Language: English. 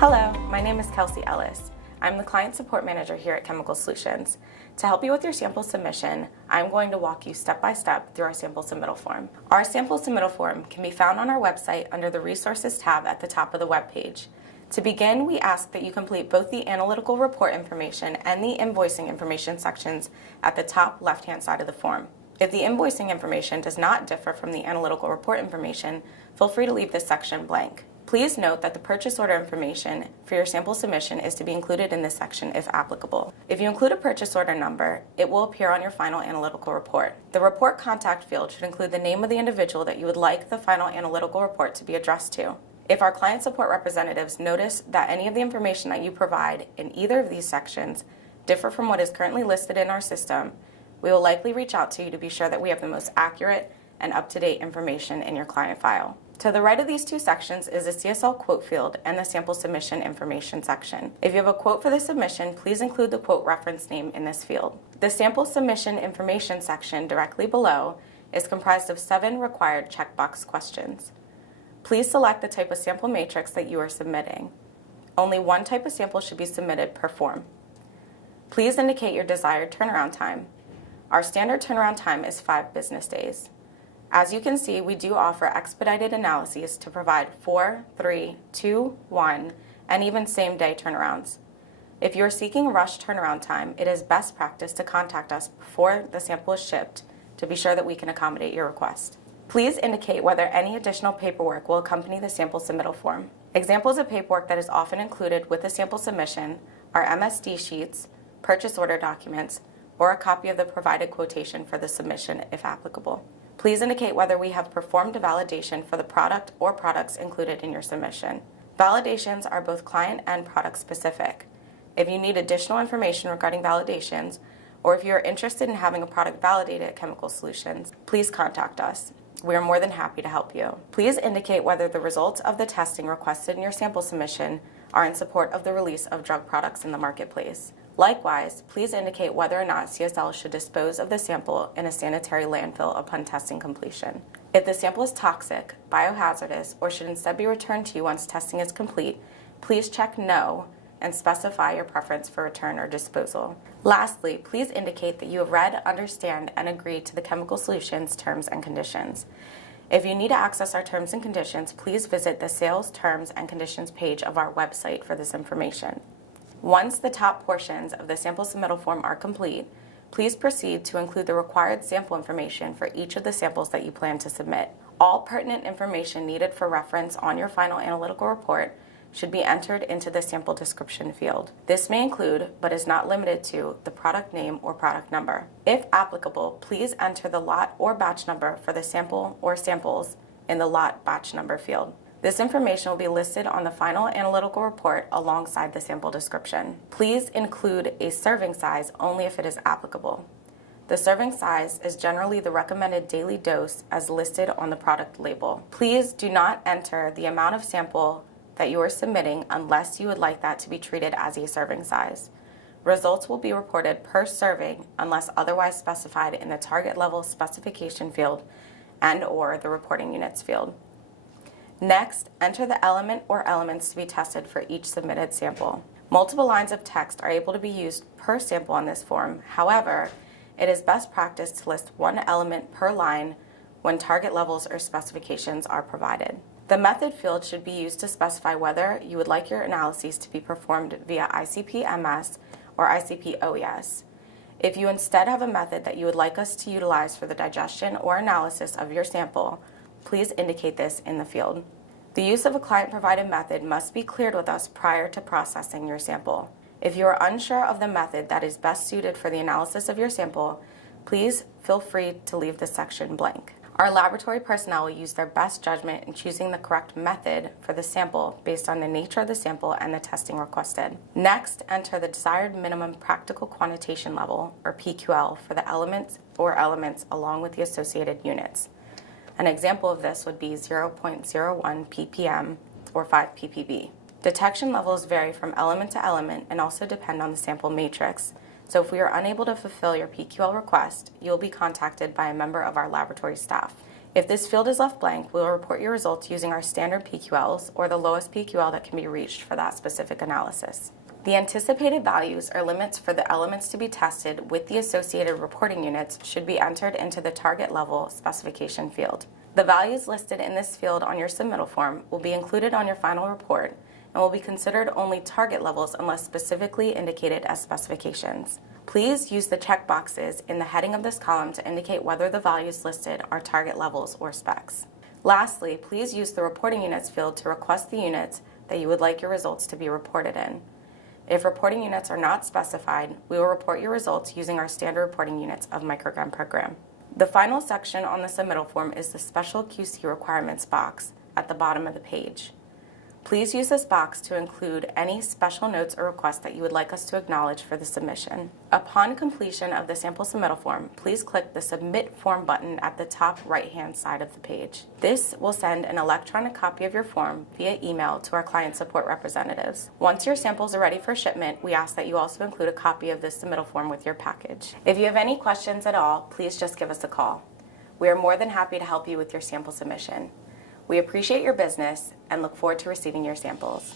Hello, my name is Kelsey Ellis. I'm the Client Support Manager here at Chemical Solutions. To help you with your sample submission, I'm going to walk you step by step through our Sample Submittal form. Our Sample Submittal form can be found on our website under the Resources tab at the top of the web page. To begin, we ask that you complete both the analytical report information and the invoicing information sections at the top left-hand side of the form. If the invoicing information does not differ from the analytical report information, feel free to leave this section blank. Please note that the purchase order information for your sample submission is to be included in this section if applicable. If you include a purchase order number, it will appear on your final analytical report. The report contact field should include the name of the individual that you would like the final analytical report to be addressed to. If our client support representatives notice that any of the information that you provide in either of these sections differ from what is currently listed in our system, we will likely reach out to you to be sure that we have the most accurate and up-to-date information in your client file. To the right of these two sections is the CSL quote field and the sample submission information section. If you have a quote for the submission, please include the quote reference name in this field. The sample submission information section directly below is comprised of 7 required checkbox questions. Please select the type of sample matrix that you are submitting. Only one type of sample should be submitted per form. Please indicate your desired turnaround time. Our standard turnaround time is 5 business days. As you can see, we do offer expedited analyses to provide 4, 3, 2, 1, and even same-day turnarounds. If you are seeking rush turnaround time, it is best practice to contact us before the sample is shipped to be sure that we can accommodate your request. Please indicate whether any additional paperwork will accompany the sample submittal form. Examples of paperwork that is often included with the sample submission are MSD sheets, purchase order documents, or a copy of the provided quotation for the submission if applicable. Please indicate whether we have performed a validation for the product or products included in your submission. Validations are both client and product specific. If you need additional information regarding validations, or if you are interested in having a product validated at Chemical Solutions, please contact us. We are more than happy to help you. Please indicate whether the results of the testing requested in your sample submission are in support of the release of drug products in the marketplace. Likewise, please indicate whether or not CSL should dispose of the sample in a sanitary landfill upon testing completion. If the sample is toxic, biohazardous, or should instead be returned to you once testing is complete, please check No and specify your preference for return or disposal. Lastly, please indicate that you have read, understand, and agree to the Chemical Solutions terms and conditions. If you need to access our terms and conditions, please visit the Sales Terms and Conditions page of our website for this information. Once the top portions of the sample submittal form are complete, please proceed to include the required sample information for each of the samples that you plan to submit. All pertinent information needed for reference on your final analytical report should be entered into the sample description field. This may include, but is not limited to, the product name or product number. If applicable, please enter the lot or batch number for the sample or samples in the lot batch number field. This information will be listed on the final analytical report alongside the sample description. Please include a serving size only if it is applicable. The serving size is generally the recommended daily dose as listed on the product label. Please do not enter the amount of sample that you are submitting unless you would like that to be treated as a serving size. Results will be reported per serving unless otherwise specified in the target level specification field and/or the reporting units field. Next, enter the element or elements to be tested for each submitted sample. Multiple lines of text are able to be used per sample on this form. However, it is best practice to list one element per line when target levels or specifications are provided. The method field should be used to specify whether you would like your analyses to be performed via ICP-MS or ICP-OES. If you instead have a method that you would like us to utilize for the digestion or analysis of your sample, please indicate this in the field. The use of a client-provided method must be cleared with us prior to processing your sample. If you are unsure of the method that is best suited for the analysis of your sample, please feel free to leave this section blank. Our laboratory personnel will use their best judgment in choosing the correct method for the sample based on the nature of the sample and the testing requested. Next, enter the desired minimum practical quantitation level, or PQL, for the elements along with the associated units. An example of this would be 0.01 ppm or 5 ppb. Detection levels vary from element to element and also depend on the sample matrix. So if we are unable to fulfill your PQL request, you'll be contacted by a member of our laboratory staff. If this field is left blank, we will report your results using our standard PQLs or the lowest PQL that can be reached for that specific analysis. The anticipated values or limits for the elements to be tested with the associated reporting units should be entered into the target level specification field. The values listed in this field on your submittal form will be included on your final report and will be considered only target levels unless specifically indicated as specifications. Please use the checkboxes in the heading of this column to indicate whether the values listed are target levels or specs. Lastly, please use the reporting units field to request the units that you would like your results to be reported in. If reporting units are not specified, we will report your results using our standard reporting units of microgram per gram. The final section on the submittal form is the Special QC Requirements box at the bottom of the page. Please use this box to include any special notes or requests that you would like us to acknowledge for the submission. Upon completion of the sample submittal form, please click the Submit Form button at the top right-hand side of the page. This will send an electronic copy of your form via email to our client support representatives. Once your samples are ready for shipment, we ask that you also include a copy of this submittal form with your package. If you have any questions at all, please just give us a call. We are more than happy to help you with your sample submission. We appreciate your business and look forward to receiving your samples.